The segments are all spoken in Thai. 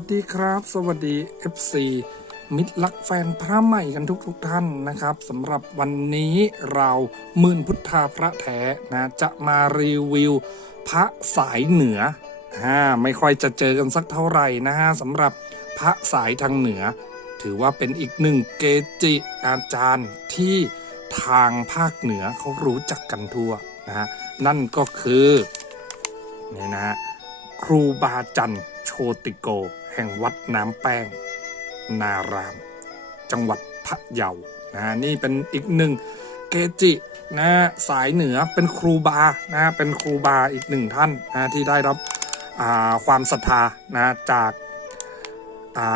วัสดีครับ สวัสดี FC มิตรรักแฟนพระใหม่กันทุกทุกท่านนะครับสำหรับวันนี้เรามื่นพุทธาพระแท้นะจะมารีวิว พระสายเหนืออ่าไม่ค่อยจะเจอกันสักเท่าไหร่นะฮะสำหรับพระสายทางเหนือ ถือว่าเป็นอีกหนึ่งเกจิอาจารย์ที่ทางภาคเหนือเขารู้จักกันทั่วนะฮะนั่นก็คือเนี่ยนะฮะครูบาจันโชติโก ห่งวัดน้ำแป้ง นาราม จังหวัดพะเยานะนี่เป็นอีกหนึ่งเกจินะสายเหนือเป็นครูบานะเป็นครูบาอีกหนึ่งท่านนะที่ได้รับความศรัทธานะจาก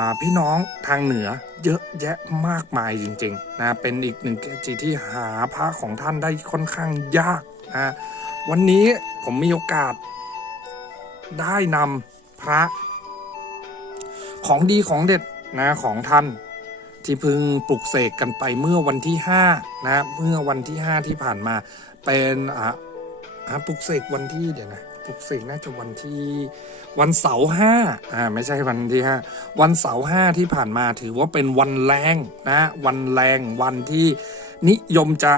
าพี่น้องทางเหนือเยอะแยะมากมายจริงๆนะเป็นอีกหนึ่งเกจิที่หาพระของท่านได้ค่อนข้างยากนะวันนี้ผมมีโอกาสได้นำพระ ของดีของเด็ดนะของท่าน ที่เพิ่งปลุกเสกกันไปเมื่อวันที่5นะเมื่อวันที่ 5 ที่ผ่านมาเป็นอะอะปลุกเสกวันที่เดี๋ยวนะปลุกเสกน่าจะวันที่วันเสาร์ห้าอ่าไม่ใช่วันที่ห้าวันเสาร์ห้าที่ผ่านมาถือว่าเป็นวันแรงนะวันแรงวันที่นิยมจะ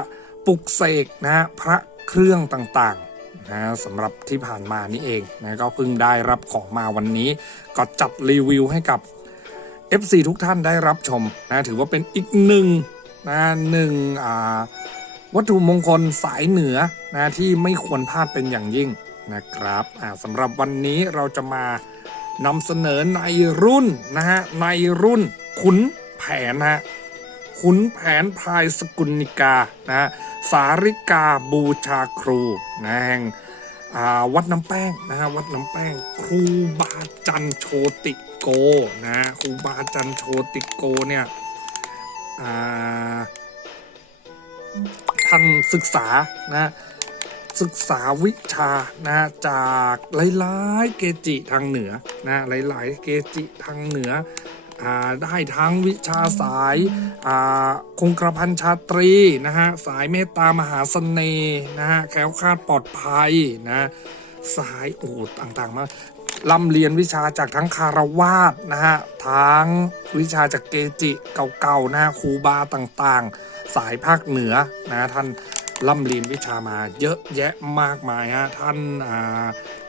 ปลุกเสกนะพระเครื่องต่างๆ นะสำหรับที่ผ่านมานี่เองนะก็เพิ่งได้รับของมาวันนี้ ก็จัดรีวิวให้กับ FC ทุกท่านได้รับชมนะถือว่าเป็นอีกหนึ่งนะหนึ่งวัตถุมงคลสายเหนือนะที่ไม่ควรพลาดเป็นอย่างยิ่งนะครับอ่าสำหรับวันนี้เราจะมานำเสนอในรุ่นนะฮะในรุ่นขุนแผนนะฮะขุนแผนพายสกุลนิกานะฮะ สาริกาบูชาครูนะแห่งวัดน้ำแป้งนะฮะวัดน้ำแป้ง ครูบาจันโชติโกนะฮะครูบาจันโชติโกเนี่ยท่านศึกษานะศึกษาวิชานะจากหลายๆเกจิทางเหนือนะหลายๆเกจิทางเหนือ ได้ทั้งวิชาสายอ่าคงกระพันชาตรีนะฮะสายเมตตามหาเสน่ห์นะฮะแคล้วคลาดปลอดภัยนะสายโอ้ต่างๆมาล่ำเรียนวิชาจากทั้งคารวาสนะฮะทั้งวิชาจากเกจิเก่าๆนะฮะครูบาต่างๆ สายภาคเหนือนะท่านล่ำเรียนวิชามาเยอะแยะมากมายฮะท่านอ่า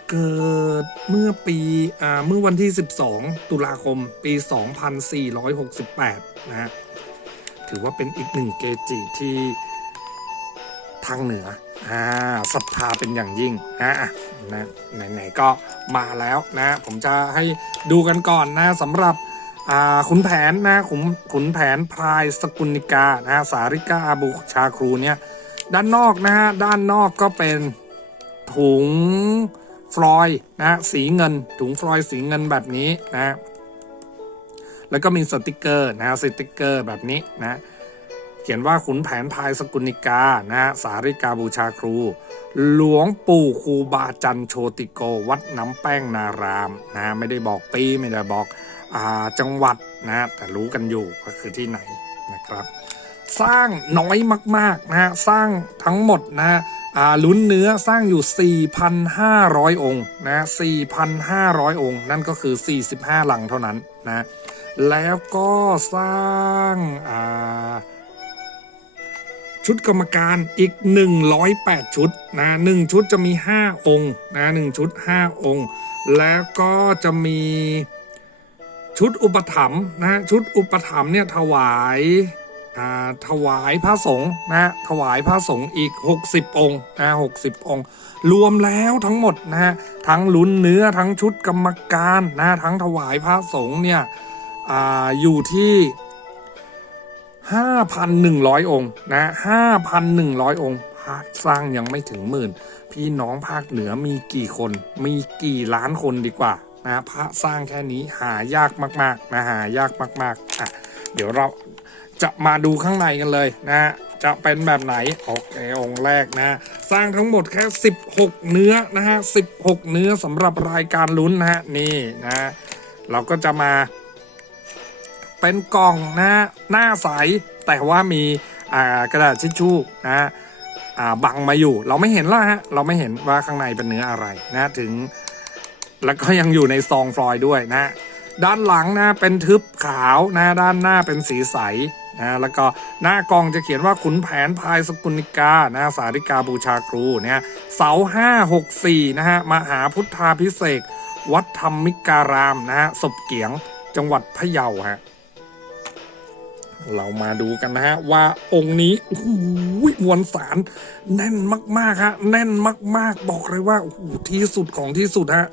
เกิดเมื่อปีอ่าเมื่อวันที่ 12 ตุลาคมปี 2468 นะฮะถือว่าเป็นอีกหนึ่งเกจิที่ทางเหนืออ่าศรัทธาเป็นอย่างยิ่งนะอะนะไหนๆก็มาแล้วนะ ผมจะให้ดูกันก่อนนะสำหรับอ่าขุนแผนนะขุนขุนแผนพรายสกุลนิกานะสาริกาบูชาครูเนี่ยด้านนอกนะฮะด้านนอกก็เป็นถุง ฟลอยด์นะสีเงิน ถุงฟลอยด์สีเงินแบบนี้นะแล้วก็มีสติกเกอร์นะสติกเกอร์แบบนี้นะเขียนว่าขุนแผนพายสกุลนิกานะสาริกาบูชาครู หลวงปู่ครูบาจันโชติโกวัดน้ำแป้งนารามนะไม่ได้บอกปีไม่ได้บอกอจังหวัดนะแต่รู้กันอยู่ว่าคือที่ไหนนะครับ สร้างน้อยมากๆนะสร้างทั้งหมดนะ ลุ้นเนื้อสร้างอยู่ 4,500 องค์นะ4,500 องค์ นั่นก็คือ 45 หลังเท่านั้นนะแล้วก็สร้างาชุดกรรมการอีก 108 ชุดนะ1ชุดจะมี 5 องค์นะ1ชุด 5 องค์ แล้วก็จะมีชุดอุปถัมภ์นะชุดอุปถัมภ์เนี่ยถวายา ถวายพระสงฆ์นะถวายพระสงฆ์อีก 60 องค์นะ60องค์ รวมแล้วทั้งหมดนะฮะทั้งลุ้นเนื้อทั้งชุดกรรมการนะทั้งถวายพระสงฆ์เนี่ยออยู่ที่ 5,100 องค์นะ5,100 องค์พระสร้างยังไม่ถึงหมื่น พี่น้องภาคเหนือมีกี่คน มีกี่ล้านคนดีกว่านะพระสร้างแค่นี้หายากมากๆนะหายากมากๆอะเดี๋ยวเรา จะมาดูข้างในกันเลยนะจะเป็นแบบไหนโอเคองค์แรกนะ สร้างทั้งหมดแค่ 16 เนื้อนะฮะ 16 เนื้อสำหรับรายการลุ้นนะฮะนี่นะ เราก็จะมา เป็นกล่องนะหน้าใสแต่ว่ามีอ่ากระดาษทิชชู่นะอ่าบังมาอยู่ เราไม่เห็นละฮะเราไม่เห็นว่าข้างในเป็นเนื้ออะไรนะถึง แล้วก็ยังอยู่ในซองฟลอยด์ด้วยนะ ด้านหลังนะเป็นทึบขาวนะด้านหน้าเป็นสีใส นะแล้วก็หน้ากองจะเขียนว่าขุนแผนพายสกุลนิกานะสาริกาบูชาครูเนี่ยเสาห้าหกสี่นะฮะมหาพุทธาพิเศษวัดธรรมิการามนะฮะศพเกียงจังหวัดพะเยาฮะเรามาดูกันนะฮะว่าองค์นี้โอ้โหมวลสารแน่นมากๆฮะแน่นมาก ๆ บอกเลยว่าโอ้โหที่สุดของที่สุดฮะ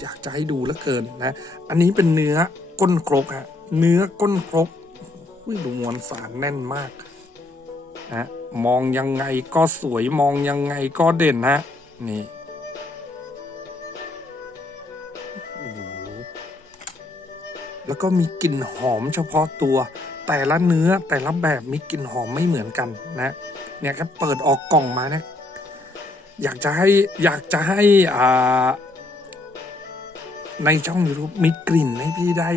อยากจะให้ดูเหลือเกินนะ อันนี้เป็นเนื้อก้นครกฮะเนื้อก้นครก อุ้ยดูมวลสารแน่นมากนะมองยังไงก็สวยมองยังไงก็เด่นฮะนี่แล้วก็มีกลิ่นหอมเฉพาะตัว แต่ละเนื้อแต่ละแบบมีกลิ่นหอมไม่เหมือนกันนะเนี่ยครับเปิดออกกล่องมานี่ยอยากจะให้อยากจะให้อ่าในช่อง YouTube มีกลิ่นให้พี่ได้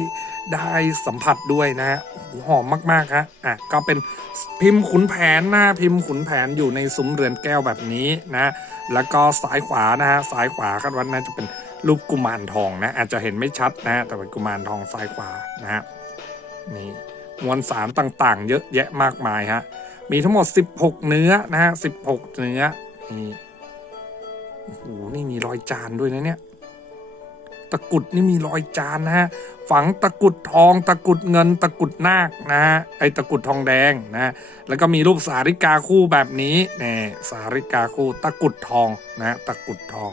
ได้สัมผัสด้วยนะฮะโอ้โหหอมมากๆฮะอะก็เป็นพิมพ์ขุนแผนหน้าพิมพ์ขุนแผนอยู่ในซุ้มเรือนแก้วแบบนี้นะแล้วก็ซ้ายขวานะฮะซ้ายขวาคาดว่าน่าจะเป็นรูปกุมารทองนะอาจจะเห็นไม่ชัดนะฮะแต่เป็นกุมารทองซ้ายขวานะฮะนี่มวลสารต่างๆ เยอะแยะมากมายฮะมีทั้งหมด 16 เนื้อนะฮะ16 เนื้อนี่โอ้โหนี่มีรอยจานด้วยนะเนี่ย ตะกุดนี่มีรอยจานนะฮะฝังตะกุดทอง ตะกุดเงิน ตะกุดนาคนะฮะไอตะกุดทองแดงนะแล้วก็มีรูปสาริกาคู่แบบนี้นี่สาริกาคู่ตะกุดทองนะตะกุดทอง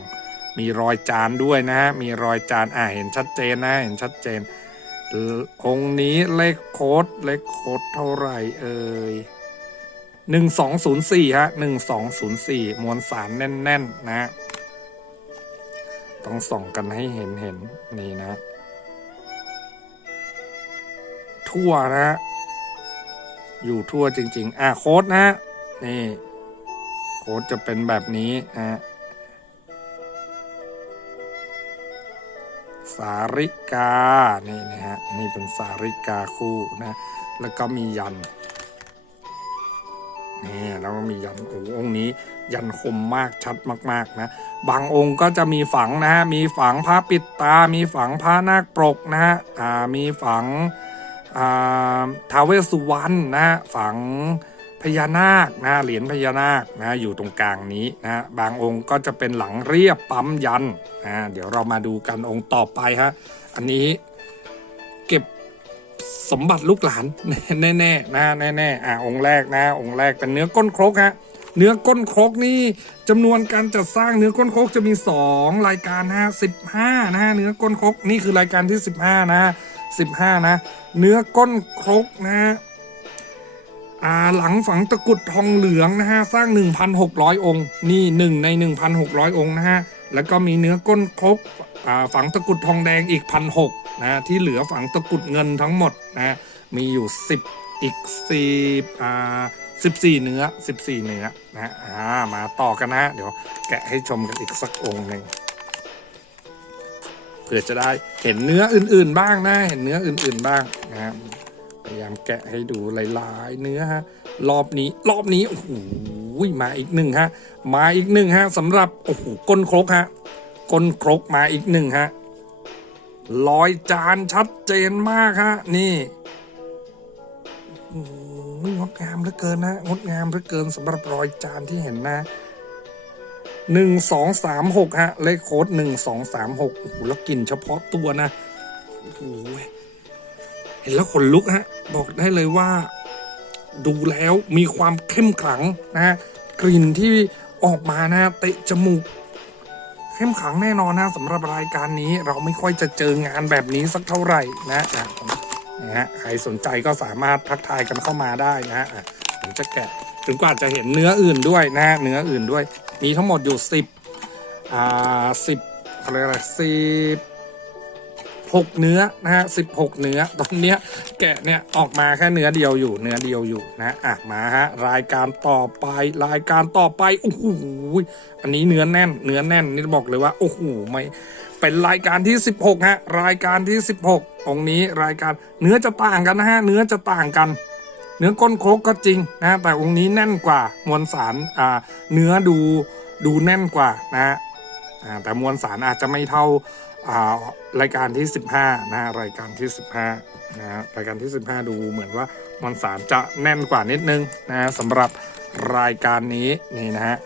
มีรอยจานด้วยนะฮะมีรอยจานอ่าเห็นชัดเจนนะเห็นชัดเจนองค์นี้เลขโค้ดเลขโค้ดเท่าไหร่เอ่ยหนึ่งสองศูนย์สี่ฮะหนึ่งสองศูนย์สี่มวลสารแน่นๆนะ ต้องส่องกันให้เห็นเห็นนี่นะ ทั่วนะ อยู่ทั่วจริง ๆ อะโค้ดนะ นี่ โค้ดจะเป็นแบบนี้นะสาริกา นี่นะฮะ นี่เป็นสาริกาคู่นะ แล้วก็มียัน นี่แล้วก็มียันโอ้องค์นี้ยันคมมากชัดมากๆนะ บางองค์ก็จะมีฝังนะฮะ มีฝังพระปิดตา มีฝังพระนาคปรกนะฮะ อ่า มีฝังอ่าทาวเวสุวรรณนะฮะ ฝังพญานาคนะเหรียญพญานาคนะอยู่ตรงกลางนี้นะบางองค์ก็จะเป็นหลังเรียบปั๊มยันนะเดี๋ยวเรามาดูกันองค์ต่อไปฮะอันนี้ สมบัติลูกหลานแน่ๆนะแน่ๆอ่าองค์แรกนะ องค์แรกเป็นเนื้อก้นครกฮะเนื้อก้นครกนี่จำนวนการจัดสร้างเนื้อก้นครกจะมี 2 รายการนะฮะ15นะฮะเนื้อก้นครกนี่คือรายการที่ 15 นะฮะ15นะ เนื้อก้นครกนะฮะอ่าหลังฝังตะกุดทองเหลืองนะฮะสร้าง 1,600 องค์ นี่หนึ่งใน 1,600 องค์นะฮะ แล้วก็มีเนื้อก้นครกอ่าฝังตะกุดทองแดงอีกพันหกนะที่เหลือฝังตะกุดเงินทั้งหมดนะมีอยู่ 10 อีก10อ่า14 เนื้อ 14 เนื้อนะอ่ามาต่อกันนะ เดี๋ยวแกะให้ชมกันอีกสักองค์หนึ่งเพื่อจะได้เห็นเนื้ออื่นๆบ้างนะเห็นเนื้ออื่นๆบ้างนะพยายามแกะให้ดูหลายๆเนื้อฮะ รอบนี้ รอบนี้โอ้โหมาอีกหนึ่งฮะ มาอีกหนึ่งฮะสำหรับโอ้โหก้นครกฮะก้นครกมาอีกหนึ่งฮะรอยจานชัดเจนมากฮะนี่งดงามเหลือเกินนะงดงามเหลือเกินสำหรับรอยจานที่เห็นนะหนึ่งสองสามหกฮะ เลขโค้ดหนึ่งสองสามหกโอ้โหแล้วกลิ่นเฉพาะตัวนะโอ้โหเห็นแล้วขนลุกฮะ บอกได้เลยว่า ดูแล้วมีความเข้มขลังนะฮะกลิ่นที่ออกมานะเตะจมูก เข้มขลังแน่นอนนะสำหรับรายการนี้เราไม่ค่อยจะเจองานแบบนี้สักเท่าไหร่นะนะฮะใครสนใจก็สามารถทักทายกันเข้ามาได้นะฮะผมจะแกะถึงกว่าจะเห็นเนื้ออื่นด้วยนะเนื้ออื่นด้วย มีทั้งหมดอยู่สิบอ่าสิบเขาเรียกอะไรสิบ หกเนื้อนะฮะสิบหกเนื้อตอนเนี้ยแกะเนี่ยออกมาแค่เนื้อเดียวอยู่เนื้อเดียวอยู่นะอะมาฮะรายการต่อไปรายการต่อไปโอ้โหอันนี้เนื้อแน่น เนื้อแน่นนี่บอกเลยว่าโอ้โหไม่เป็นรายการที่ 16ฮะรายการที่ 16 องนี้รายการเนื้อจะต่างกันนะฮะเนื้อจะต่างกันเนื้อก้นโคกก็จริงนะแต่องค์นี้แน่นกว่ามวลสารอ่าเนื้อดูดูแน่นกว่านะฮะอ่าแต่มวลสารอาจจะไม่เท่า รายการที่ 15 นะฮะรายการที่ 15นะฮะรายการที่ 15 ดูเหมือนว่ามวลสารจะแน่นกว่านิดนึงนะฮะสำหรับรายการนี้นี่นะฮะ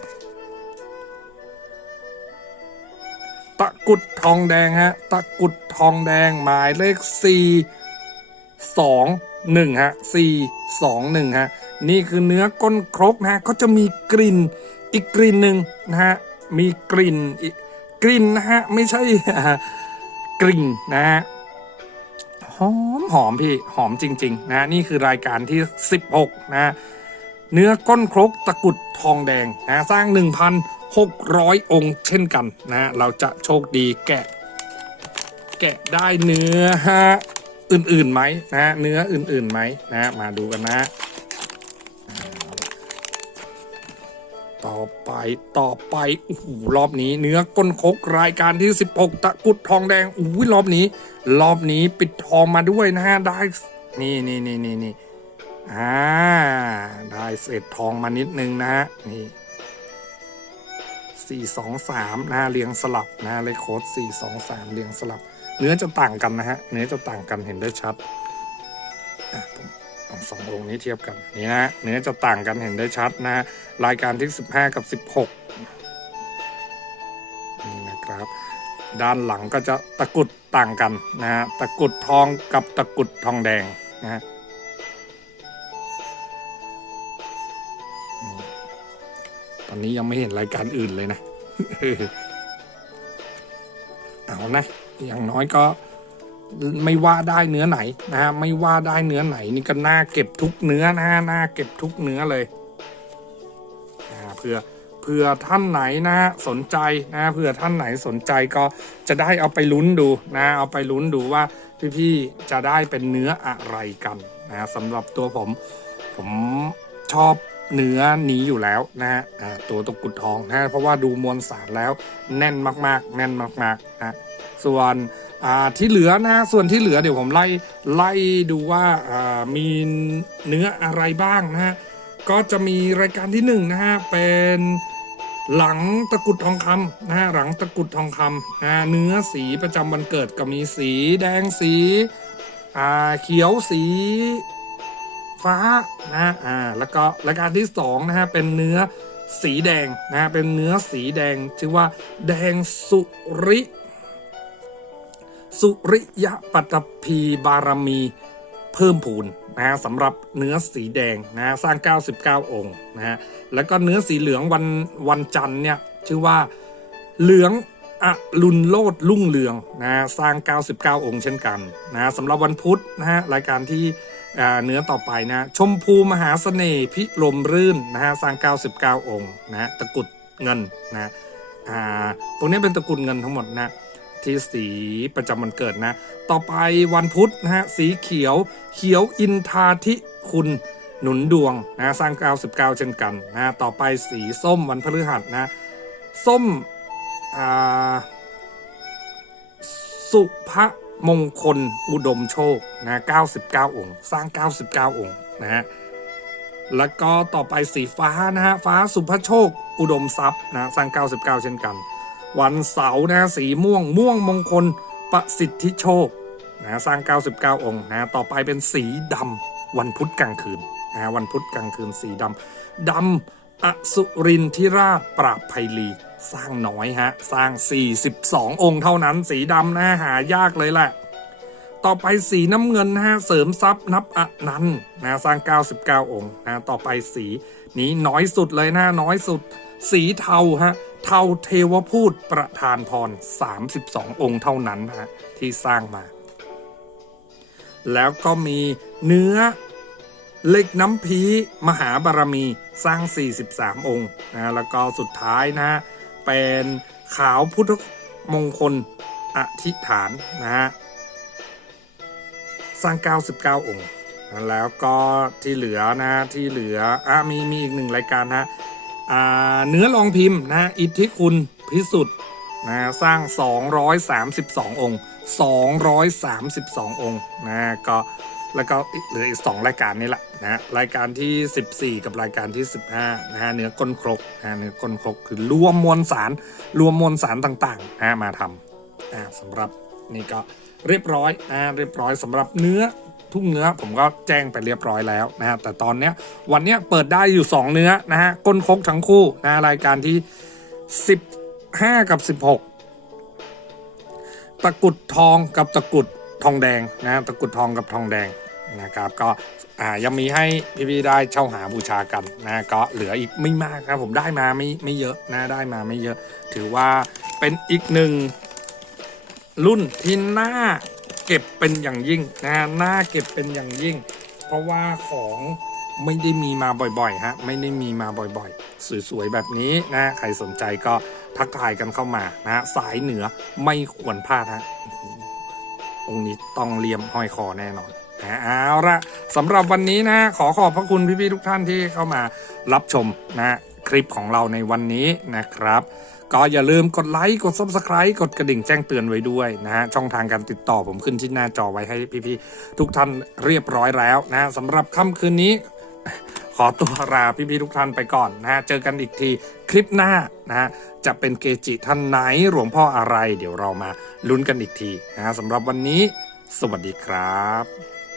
ตะกุดทองแดงฮะตะกุดทองแดงหมายเลข4สองหนึ่งฮะสี่สองหนึ่งฮะนี่คือเนื้อก้นครกนะฮะก็จะมีกลิ่นอีกกลิ่นหนึ่งนะฮะมีกลิ่นอี กลิ่นนะฮะ ไม่ใช่กลิ่นนะฮะหอมหอมพี่หอมจริง ๆ นะฮะนี่คือรายการที่ 16นะฮะเนื้อก้นครกตะกุดทองแดงนะสร้าง 1,600 องค์เช่นกันนะฮะเราจะโชคดีแกะ แกะได้เนื้อฮะอื่นๆไหมนะ เนื้ออื่นๆไหมนะ มาดูกันนะ ต่อไปต่อไปโอ้โหรอบนี้เนื้อก้นคกรายการที่ 16 ตะกุดทองแดงอุ้ยรอบนี้ รอบนี้ปิดทองมาด้วยนะฮะได้นี่นี่นี่นี่นี่อ่าได้เศษทองมานิดนึงนะฮะนี่สี่สองสามนะฮะเรียงสลับนะฮะเลขโค้ดสี่สองสามเรียงสลับ เนื้อจะต่างกันนะฮะเนื้อจะต่างกันเห็นได้ชัดอะผม สององค์นี้เทียบกันนี่นะเนื้อจะต่างกันเห็นได้ชัดนะรายการที่สิบห้ากับสิบหกนี่นะครับ ด้านหลังก็จะตะกุดต่างกันนะฮะตะกุดทองกับตะกุดทองแดงนะฮะตอนนี้ยังไม่เห็นรายการอื่นเลยนะ เอานะ อย่างน้อยก็ ไม่ว่าได้เนื้อไหนนะฮะไม่ว่าได้เนื้อไหนนี่ก็น่าเก็บทุกเนื้อนะฮะน่าเก็บทุกเนื้อเลยนะเพื่อเพื่อท่านไหนนะฮะสนใจนะเพื่อท่านไหนสนใจก็จะได้เอาไปลุ้นดูนะเอาไปลุ้นดูว่าพี่ๆจะได้เป็นเนื้ออะไรกันนะสำหรับตัวผมผมชอบเนื้อนี้อยู่แล้วนะฮะตัวตะกุดทองนะเพราะว่าดูมวลสารแล้วแน่นมากๆ แน่นมากๆนะ ส่วนที่เหลือนะส่วนที่เหลือเดี๋ยวผมไล่ไล่ดูว่ามีเนื้ออะไรบ้างนะฮะก็จะมีรายการที่หนึ่งนะฮะเป็นหลังตะกุดทองคำนะฮะหลังตะกุดทองคำนะเนื้อสีประจำวันเกิดก็มีสีแดงสีอ่าเขียวสีฟ้านะอ่าแล้วก็รายการที่สองนะฮะเป็นเนื้อสีแดงนะฮะเป็นเนื้อสีแดงชื่อว่าแดงสุริ สุริยะปัตภีบารมีเพิ่มพูนนะฮะสำหรับเนื้อสีแดงนะฮะสร้าง 99 องค์นะฮะแล้วก็เนื้อสีเหลืองวันวันจันทร์เนี่ยชื่อว่าเหลืองอรุณโลดรุ่งเรืองนะฮะสร้าง 99 องค์เช่นกันนะฮะสำหรับวันพุธนะฮะรายการที่เนื้อต่อไปนะชมพูมหาเสน่ห์พิลมรื่นนะฮะสร้าง 99 องค์นะฮะตะกุดเงินนะอ่าตรงนี้เป็นตะกุดเงินทั้งหมดนะ ที่สีประจำวันเกิดนะ ต่อไปวันพุธนะฮะสีเขียว เขียวอินทาธิคุณหนุนดวงนะสร้าง 99 เช่นกันนะต่อไปสีส้มวันพฤหัสนะส้มสุภมงคลอุดมโชคนะ99 องค์ สร้าง 99 องค์นะฮะแล้วก็ต่อไปสีฟ้านะฮะฟ้าสุภโชคอุดมทรัพย์นะสร้าง 99 เช่นกัน วันเสาร์นะสีม่วง ม่วงมงคลประสิทธิโชคนะสร้าง 99 องค์นะต่อไปเป็นสีดำวันพุธกลางคืนนะวันพุธกลางคืนสีดำดำอสุรินทิราชปราบไพลี สร้างน้อยฮะ สร้าง 42 องค์เท่านั้น สีดำนะหายากเลยแหละ ต่อไปสีน้ำเงินนะฮะเสริมทรัพย์นับอนันต์นะสร้าง 99 องค์นะต่อไปสีนี้น้อยสุดเลยนะน้อยสุด สีเทาฮะ เทาเทวพูดประธานพร 32 องค์เท่านั้นฮะที่สร้างมา แล้วก็มีเนื้อเหล็กน้ำพีมหาบารมีสร้าง 43 องค์นะแล้วก็สุดท้ายนะฮะเป็นขาวพุทธมงคลอธิษฐานนะฮะสร้าง 99 องค์ แล้วก็ที่เหลือนะที่เหลืออะมีมีอีกหนึ่งรายการฮะ เนื้อรองพิมพ์นะอิทธิคุณพิสุทธิ์นะสร้าง 232 องค์ 232 องค์นะก็แล้วก็เหลืออีก 2 รายการนี้แหละนะรายการที่ 14 กับรายการที่ 15นะฮะเนื้อก้นครกนะเนื้อก้นครกคือรวมมวลสาร รวมมวลสารต่างๆนะมาทำอ่าสำหรับนี่ก็เรียบร้อยนะเรียบร้อยสำหรับเนื้อ ทุกเนื้อผมก็แจ้งไปเรียบร้อยแล้วนะฮะแต่ตอนเนี้ยวันเนี้ยเปิดได้อยู่ 2 เนื้อนะฮะก้นคกทั้งคู่นะรายการที่ 15 กับ 16 ตะกุดทองกับตะกุดทองแดงนะฮะตะกุดทองกับทองแดงนะครับก็อ่ายังมีให้พี่ๆได้เช่าหาบูชากันนะก็เหลืออีกไม่มากนะผมได้มาไม่ไม่เยอะนะได้มาไม่เยอะ ถือว่าเป็นอีกหนึ่งรุ่นที่น่า เก็บเป็นอย่างยิ่งนะฮะน่าเก็บเป็นอย่างยิ่ง เพราะว่าของไม่ได้มีมาบ่อยๆฮะไม่ได้มีมาบ่อยๆ สวยๆแบบนี้นะใครสนใจก็ทักทายกันเข้ามานะฮะสายเหนือไม่ควรพลาดฮะองค์นี้ต้องเลียมห้อยคอแน่นอนนะเอาละสำหรับวันนี้นะขอขอบพระคุณพี่ๆทุกท่านที่เข้ามารับชมนะคลิปของเราในวันนี้นะครับ ก็อย่าลืมกดไลค์ กด Subscribe กดกระดิ่งแจ้งเตือนไว้ด้วยนะฮะ ช่องทางการติดต่อผมขึ้นที่หน้าจอไว้ให้พี่ๆทุกท่านเรียบร้อยแล้วนะสำหรับค่ำคืนนี้ ขอตัวลาพี่ๆทุกท่านไปก่อนนะฮะ เจอกันอีกทีคลิปหน้านะฮะ จะเป็นเกจิท่านไหนหลวงพ่ออะไร เดี๋ยวเรามาลุ้นกันอีกทีนะฮะสำหรับวันนี้ สวัสดีครับ